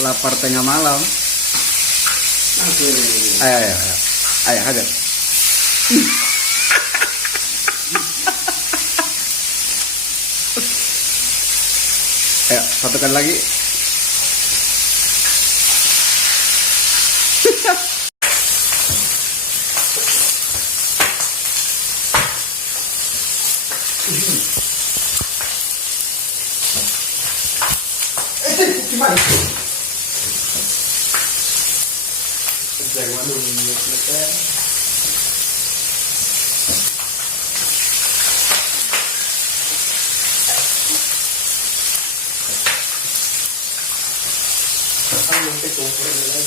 lapar tengah malam. Ayo, ayo, ayo, ayo, hajar. Ayo, satukan lagi. Gimana? Jangan dulu kita. Ang nanti kumpul lagi.